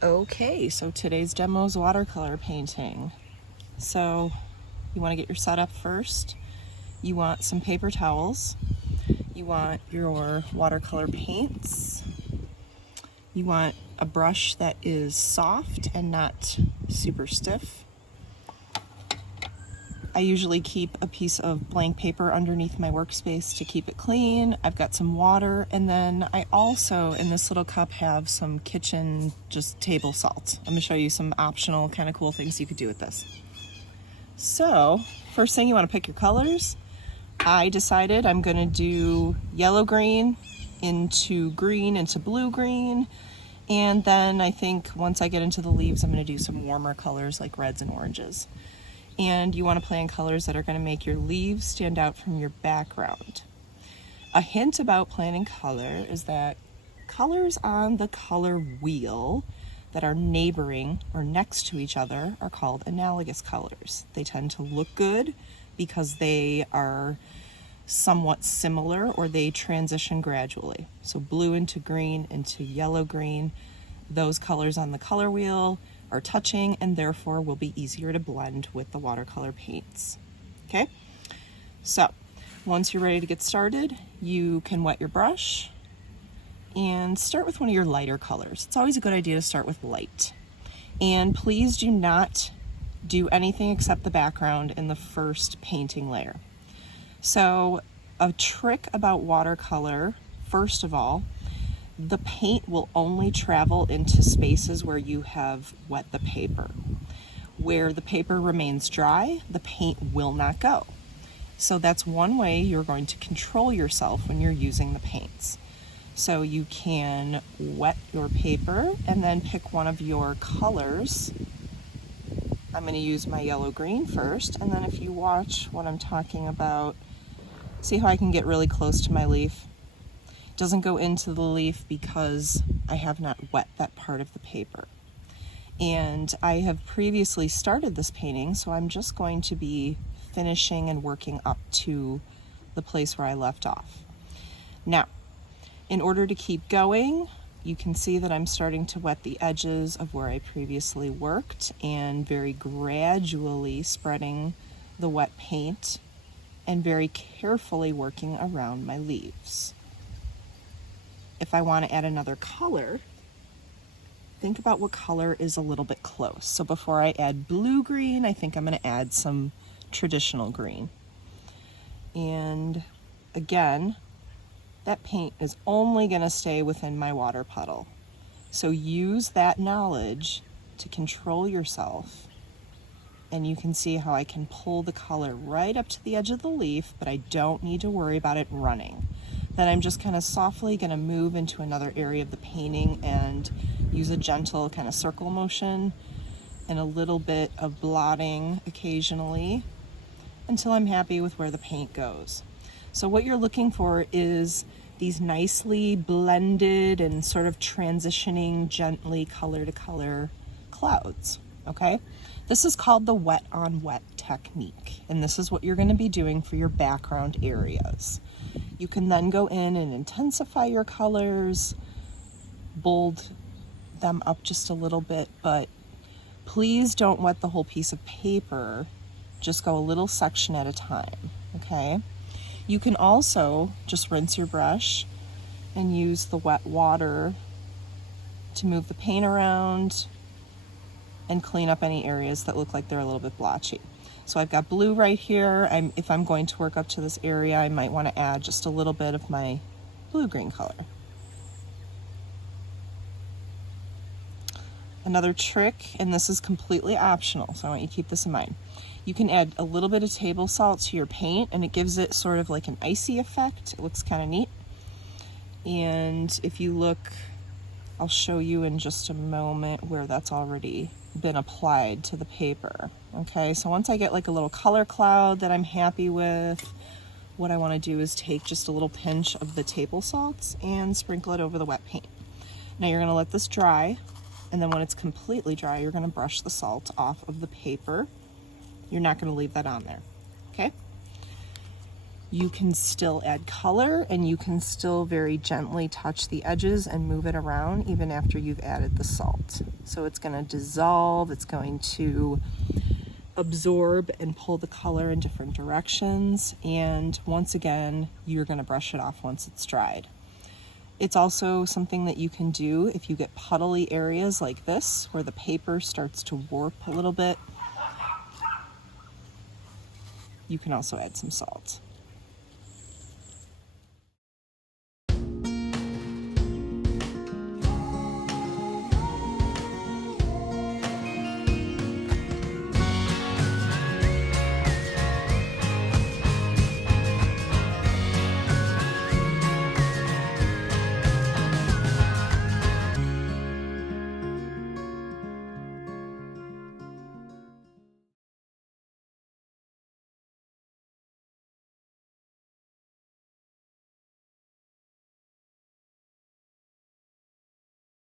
Okay, so today's demo is watercolor painting. So you want to get your setup first. You want some paper towels. You want your watercolor paints. You want a brush that is soft and not super stiff. I usually keep a piece of blank paper underneath my workspace to keep it clean. I've got some water, and then I also, in this little cup, have some kitchen, just table salt. I'm gonna show you some optional kind of cool things you could do with this. So, first thing, you wanna pick your colors. I decided I'm gonna do yellow green into green into blue green, and then I think once I get into the leaves, I'm gonna do some warmer colors like reds and oranges. And you want to plan colors that are going to make your leaves stand out from your background. A hint about planning color is that colors on the color wheel that are neighboring or next to each other are called analogous colors. They tend to look good because they are somewhat similar, or they transition gradually. So blue into green into yellow green, those colors on the color wheel are touching and therefore will be easier to blend with the watercolor paints. Okay, so once you're ready to get started, you can wet your brush and start with one of your lighter colors. It's always a good idea to start with light. And please do not do anything except the background in the first painting layer. So a trick about watercolor, first of all, the paint will only travel into spaces where you have wet the paper. Where the paper remains dry, the paint will not go. So that's one way you're going to control yourself when you're using the paints. So you can wet your paper and then pick one of your colors. I'm going to use my yellow green first, and then if you watch what I'm talking about, see how I can get really close to my leaf? Doesn't go into the leaf because I have not wet that part of the paper. And I have previously started this painting, so I'm just going to be finishing and working up to the place where I left off. Now, in order to keep going, you can see that I'm starting to wet the edges of where I previously worked and very gradually spreading the wet paint and very carefully working around my leaves. If I want to add another color, think about what color is a little bit close. So before I add blue-green, I think I'm going to add some traditional green. And again, that paint is only going to stay within my water puddle. So use that knowledge to control yourself. And you can see how I can pull the color right up to the edge of the leaf, but I don't need to worry about it running. Then I'm just kind of softly going to move into another area of the painting and use a gentle kind of circle motion and a little bit of blotting occasionally until I'm happy with where the paint goes. So what you're looking for is these nicely blended and sort of transitioning gently color to color clouds, okay? This is called the wet on wet technique, and this is what you're going to be doing for your background areas. You can then go in and intensify your colors, bold them up just a little bit, but please don't wet the whole piece of paper. Just go a little section at a time, okay? You can also just rinse your brush and use the wet water to move the paint around and clean up any areas that look like they're a little bit blotchy. So I've got blue right here. If I'm going to work up to this area, I might want to add just a little bit of my blue-green color. Another trick, and this is completely optional, so I want you to keep this in mind. You can add a little bit of table salt to your paint, and it gives it sort of like an icy effect. It looks kind of neat. And if you look, I'll show you in just a moment where that's already been applied to the paper. Okay, so once I get like a little color cloud that I'm happy with, what I want to do is take just a little pinch of the table salts and sprinkle it over the wet paint. Now you're going to let this dry, and then when it's completely dry, you're going to brush the salt off of the paper. You're not going to leave that on there, okay? you can still add color and you can still very gently touch the edges and move it around even after you've added the salt. So it's going to dissolve, it's going to absorb and pull the color in different directions, and once again you're going to brush it off once it's dried. It's also something that you can do if you get puddly areas like this where the paper starts to warp a little bit. You can also add some salt.